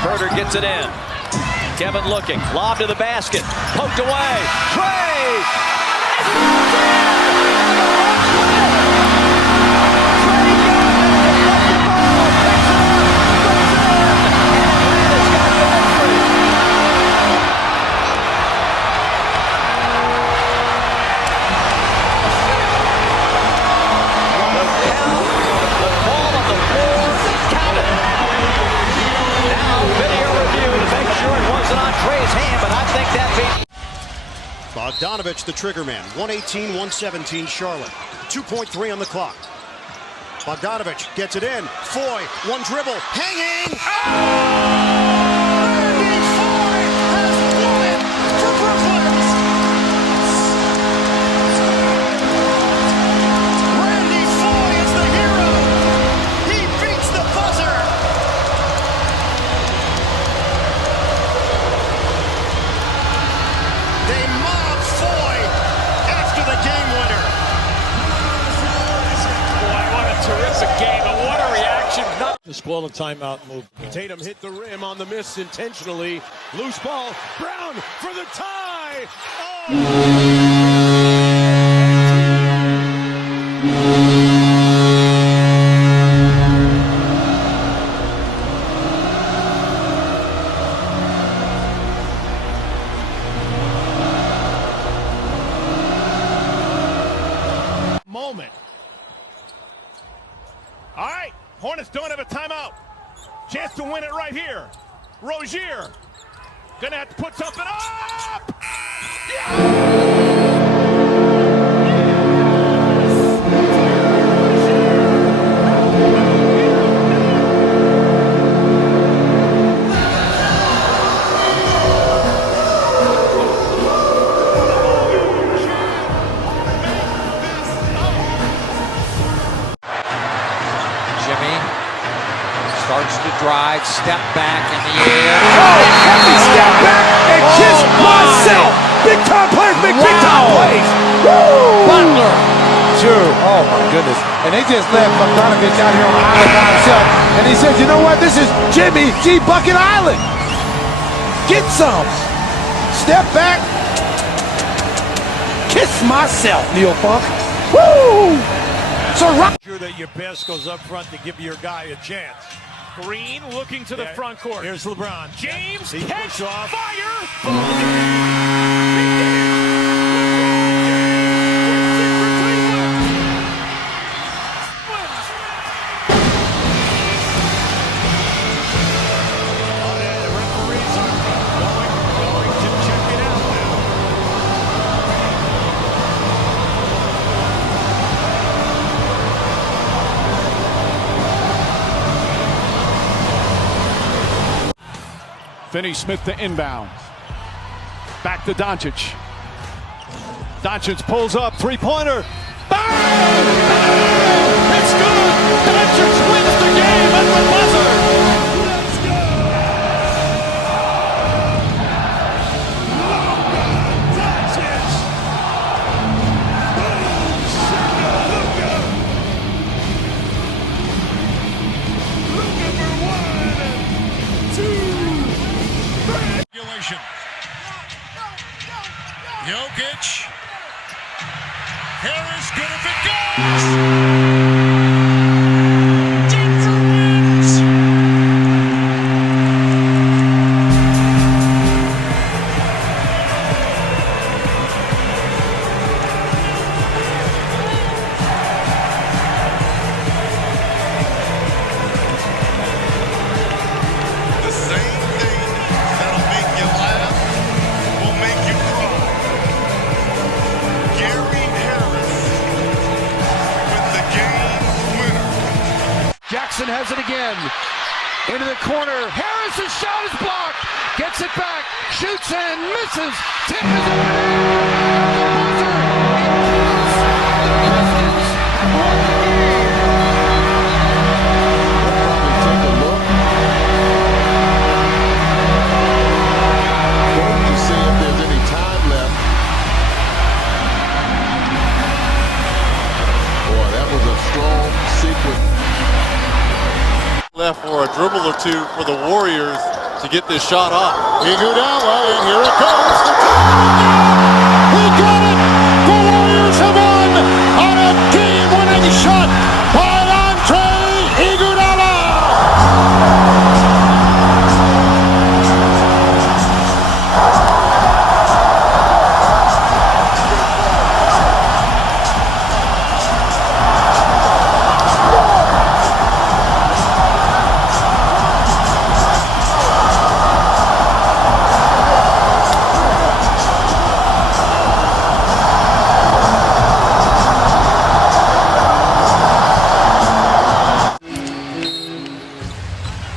Herter gets it in. Kevin looking. Lob to the basket. Poked away. Trey! Bogdanovich, the trigger man. 118-117 Charlotte. 2.3 on the clock. Bogdanovich gets it in. Foy, one dribble, hanging. Randy Foy has won it for Brooklyn. Randy Foy is the hero. He beats the buzzer. They mob Foy after the game winner. Boy, what a terrific game, and what a reaction. Just call a timeout move. Tatum hit the rim on the miss intentionally. Loose ball. Brown for the tie. Moment. All right, Hornets don't have a timeout. Chance to win it right here. Rozier gonna have to put something up. Starts to drive, step back in the air. Heavy step back and kiss myself. Big time plays, big time plays. Woo! Butler. Sure. Oh my goodness. And they just left Bogdanovich out here on the island by himself. And he said, you know what? This is Jimmy G. Bucket Island. Get some. Step back. Kiss myself, Neil Funk. Woo! So Sure that your pass goes up front to give your guy a chance. Green looking to the front court. Here's LeBron. James, catch, off. Fire. Finney-Smith to inbound. Back to Doncic. Doncic pulls up, three-pointer. Bang! It's good! Doncic wins the game at the buzzer! Let's go! Doncic! Luka for 1, 2. Jokic. Harris good if it goes. Denver wins. The same thing that'll make you laugh will make you cry. Gary Harris with the game winner. Jackson has it again. Into the corner. Harris's shot is blocked. Gets it back. Shoots and misses. Tip is Left for a dribble or two for the Warriors. to get this shot off. Iguodala, and here it goes. He got it. The Warriors have won on a game-winning shot by Iguodala.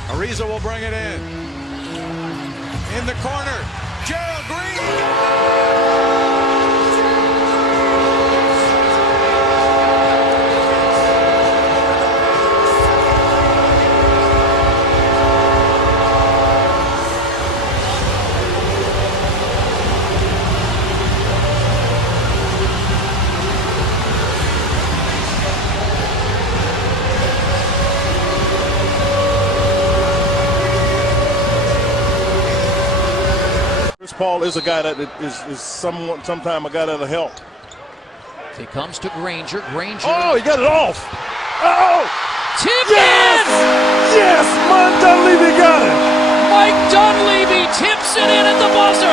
Ariza will bring it in. In the corner, Gerald Green. Paul is a guy that is sometime a guy that'll help. He comes to Granger. Oh, he got it off. Oh! Tipped Yes! in! Yes! Mike Dunleavy got it. Mike Dunleavy tips it in at the buzzer.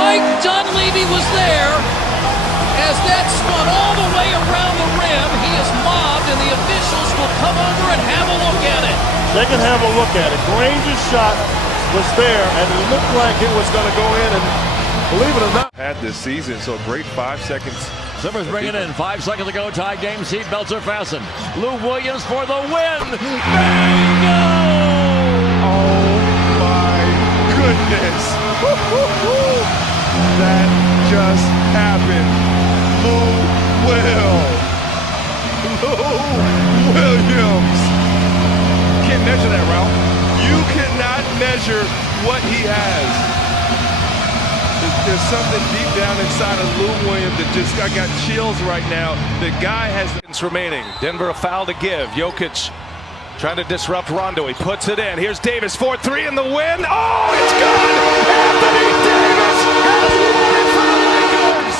Mike Dunleavy was there as that spun all the way around the rim. He is mobbed, and the officials will come over and have a look at it. They can have a look at it. Granger's shot was there, and it looked like it was going to go in, and believe it or not, had this season, so a great 5 seconds. Simmers bringing in 5 seconds to go. Tie game. Seat belts are fastened. Lou Williams for the win. Bingo! Oh my goodness. That just happened. Lou Williams. Can't measure that, Ralph. You cannot measure what he has. There's something deep down inside of Lou Williams that just, I got chills right now. The guy has Remaining. Denver a foul to give. Jokic trying to disrupt Rondo. He puts it in. Here's Davis. 4-3 in the win. Oh, it's good! Anthony Davis has won it for the Lakers!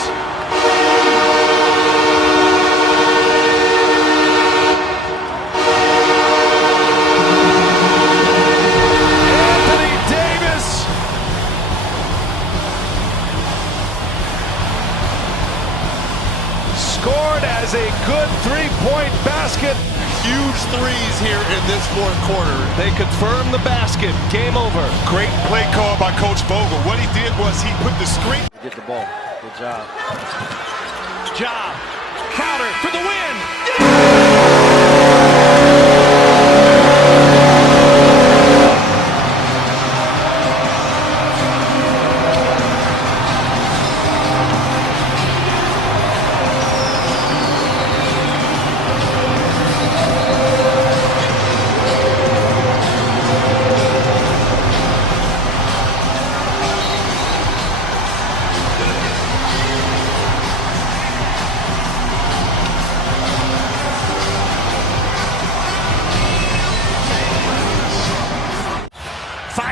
Anthony Davis scored as a good three-point basket. Huge threes here in this fourth quarter. They confirm the basket. Game over. Great play call by Coach Vogel. What he did was he put the screen. get the ball. Good job. Job. Crowder for the win.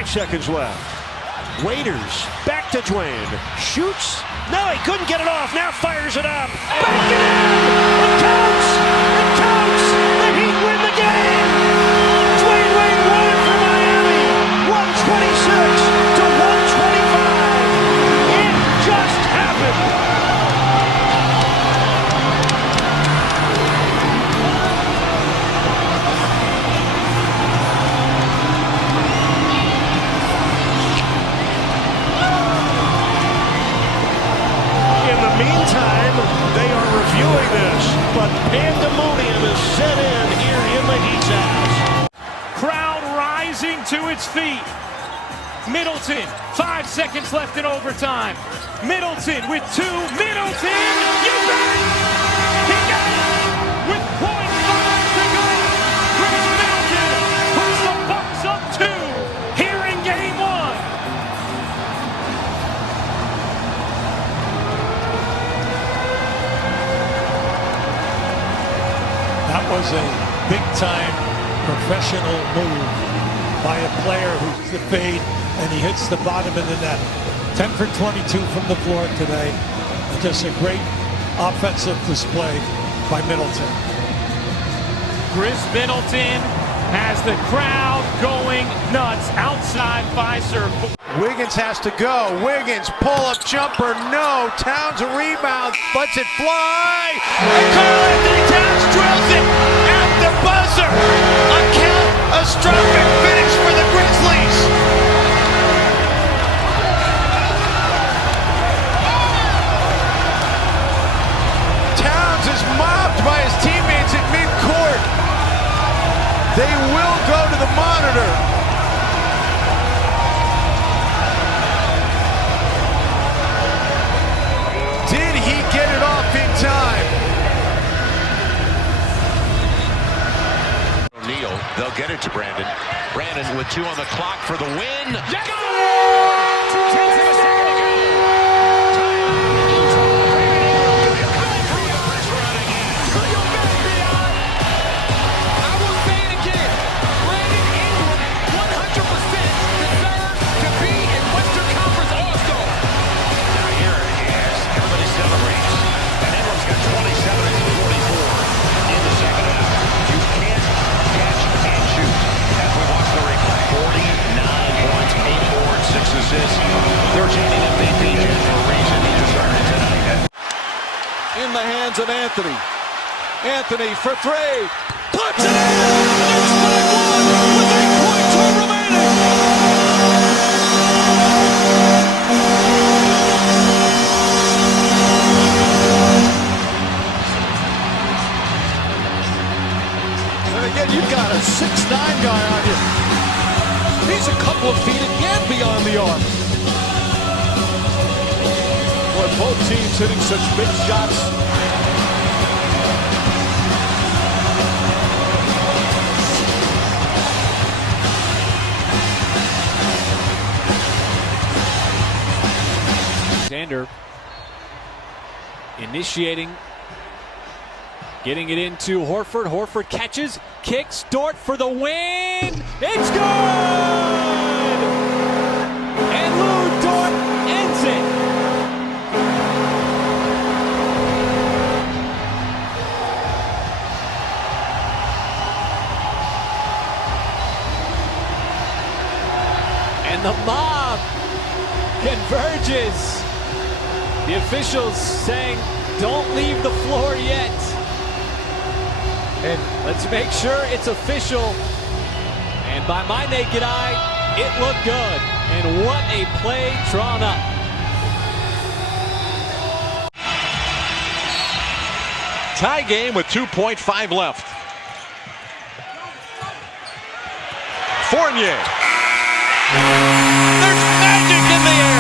Seconds left. Waiters back to Dwayne. Shoots. No, he couldn't get it off. Now fires it up. Back it in. It counts. It counts. The Heat win the game. Dwayne Wade won it for Miami. 126 to 125. It just happened. Meantime, they are reviewing this, but pandemonium is set in here in the Heat's house. Crowd rising to its feet. Middleton, 5 seconds left in overtime. Middleton with 2. Middleton, you bet it! He got it! With .5 to go. Chris Middleton puts the Bucks up 2 here in Game 1. That was a big-time professional move by a player who's the fade, and he hits the bottom of the net. 10 for 22 from the floor today. Just a great offensive display by Middleton. Chris Middleton has the crowd going nuts outside Fiserv. Wiggins has to go. Wiggins, pull-up jumper, no. Towns a rebound, lets it fly. And Karl-Anthony Towns drills it at the buzzer. A catastrophic finish for the Grizzlies. Towns is mobbed by his teammates at midcourt. They will go to the monitor. Did he get it off in time? O'Neal, they'll get it to Brandon. Brandon with 2 on the clock for the win. Yes! In the hands of Anthony. Anthony for 3. Puts it in! It's 5-1 with 8.2 remaining! And again, you've got a 6'9" guy on you. He's a couple of feet again beyond the arc. Boy, both teams hitting such big shots. Alexander initiating, getting it into Horford. Horford catches, kicks, Dort for the win. It's good! And Lou Dort ends it. And the mob converges. The officials saying, don't leave the floor yet. And let's make sure it's official. And by my naked eye, it looked good. And what a play drawn up. Tie game with 2.5 left. Fournier. There's magic in the air.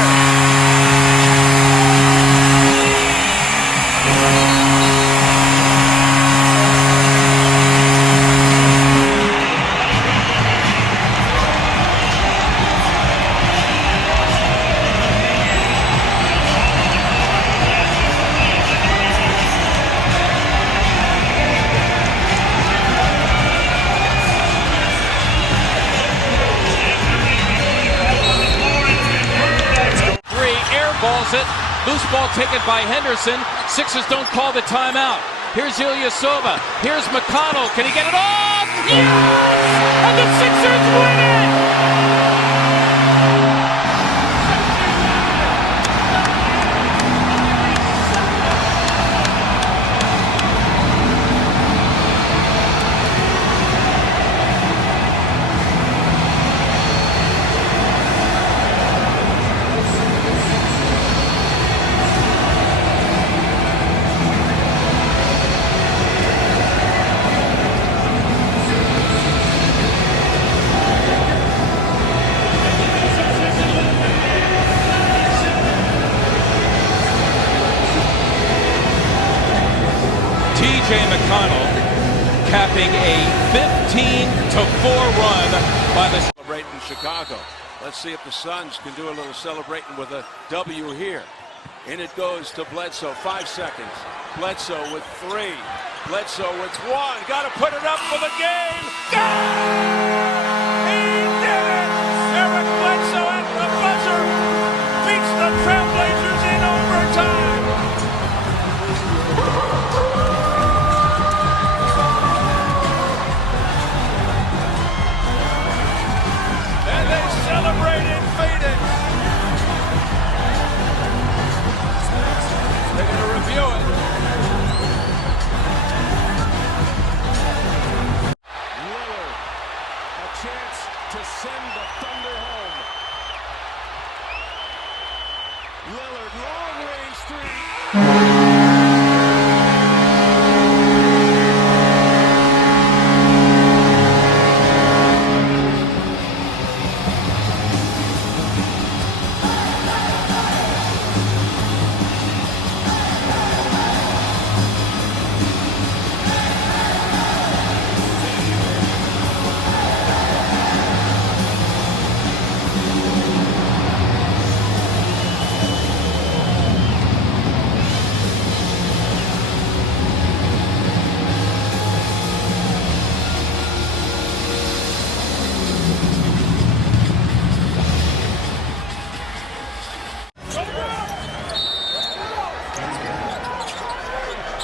Balls it. Loose ball taken by Henderson. Sixers don't call the timeout. Here's Ilyasova. Here's McConnell. Can he get it off? Yes! And the Sixers win it! McConnell capping a 15-4 run by the celebrating in Chicago. Let's see if the Suns can do a little celebrating with a W here. In it goes to Bledsoe. 5 seconds. Bledsoe with 3. Bledsoe with 1. Got to put it up for the game. He did chance to send the Thunder home. Lillard, long-range three.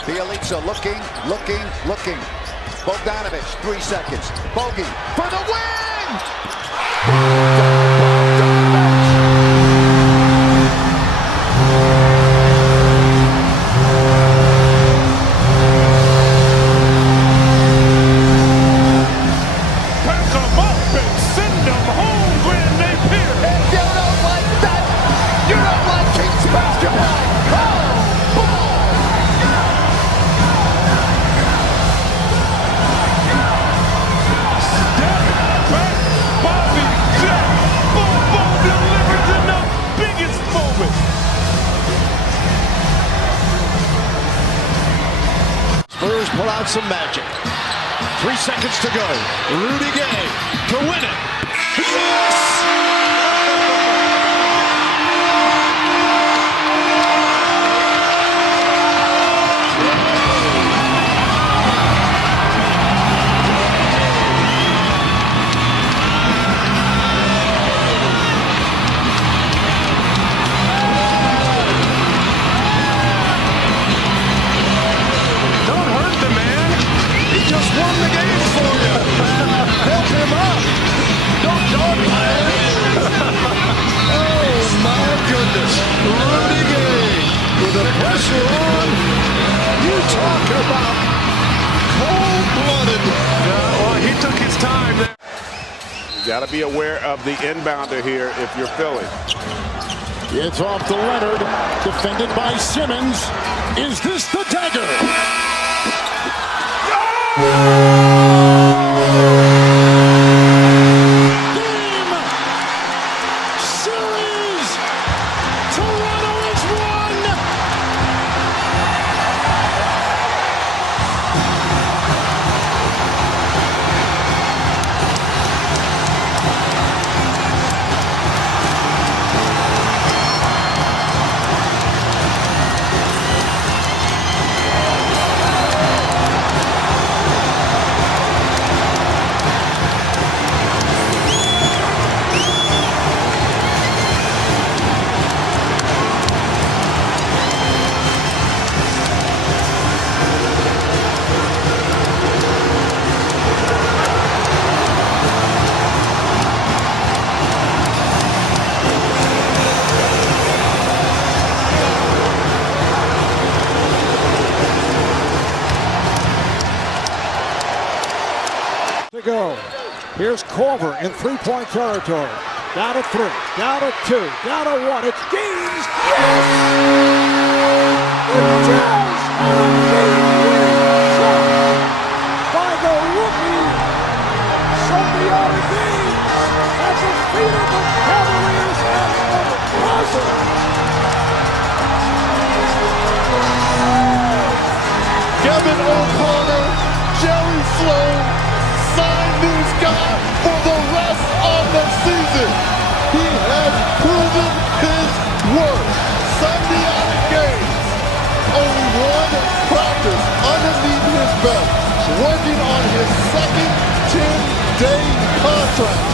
Bielitsa looking. Bogdanovich, 3 seconds. Bogey for the win! Pack 'em up and send 'em home, Grand Napier. If you don't like that, you don't like Kings basketball. Bobby Jack, Bobo delivers in the biggest moment. Spurs pull out some magic. 3 seconds to go. Rudy Gay to win it. Yes! Don't hurt the man. He just won the game for you. Help him up. Don't dogpile him. Oh, my goodness. Rudy Gay with the pressure on. You talk about cold-blooded. Well, he took his time there. You got to be aware of the inbounder here if you're Philly. It's off to Leonard, defended by Simmons. Is this the dagger? Game! Series! Toronto has won! To go. Here's Corver in three-point territory. Down to 3, down to 2, down to 1. It's Gaines. Yes! The Jazz have a game-winning shot by the rookie Sophia Gaines at the feet of the Cavaliers at the buzzer. Kevin O'Connor, Jerry Sloan signed this guy for the rest of the season. He has proven his worth. Sunday Games, only one practice underneath his belt, working on his second 10-day contract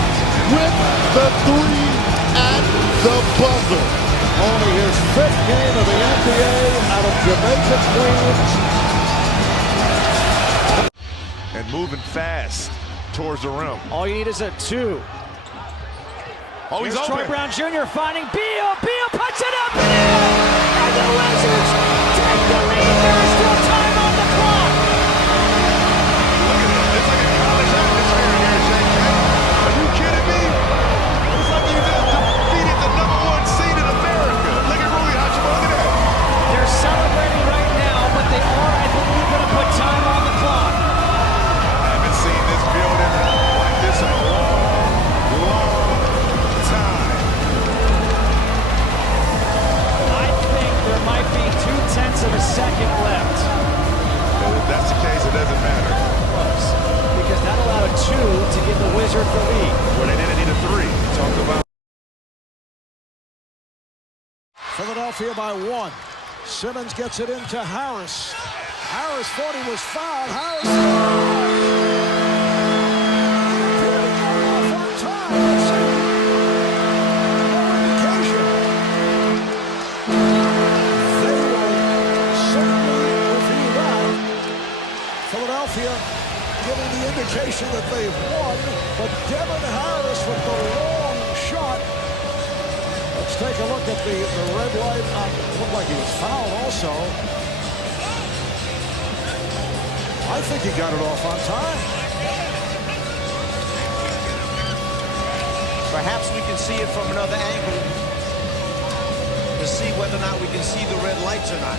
with the 3 at the buzzer. Only his 5th game of the NBA out of Jamaica, Queens. And moving fast towards the rim. All you need is a 2. Oh, he's Here's open. Troy Brown Jr. finding Beal. Beal puts it up and in. And the Wizards take the lead. There is still time on the clock. Look at him. It's like a college atmosphere in here, Shane. where they didn't need a three. Talk about Philadelphia by 1. Simmons gets it into Harris. Harris thought he was fouled. Harris appeared to go off on time. Let's see. No indication. They will certainly review that. Philadelphia giving the indication that they've won, but Devin Harris with the long shot. Let's take a look at the red light. Looked like he was fouled also. I think he got it off on time. Perhaps we can see it from another angle to see whether or not we can see the red lights or not.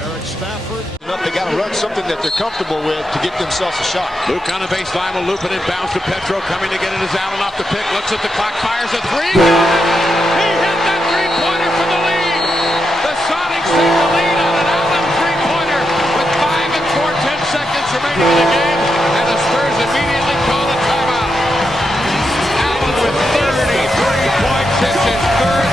Eric Stafford. They got to run something that they're comfortable with to get themselves a shot. Luke on the baseline will loop it in bounds to Petro. Coming to get it is Allen off the pick. Looks at the clock, fires a three. He hit that three-pointer for the lead. The Sonics take the lead on an Allen three-pointer with 5 and 4/10 seconds remaining in the game. And the Spurs immediately call a timeout. Allen with 33 points, hits his third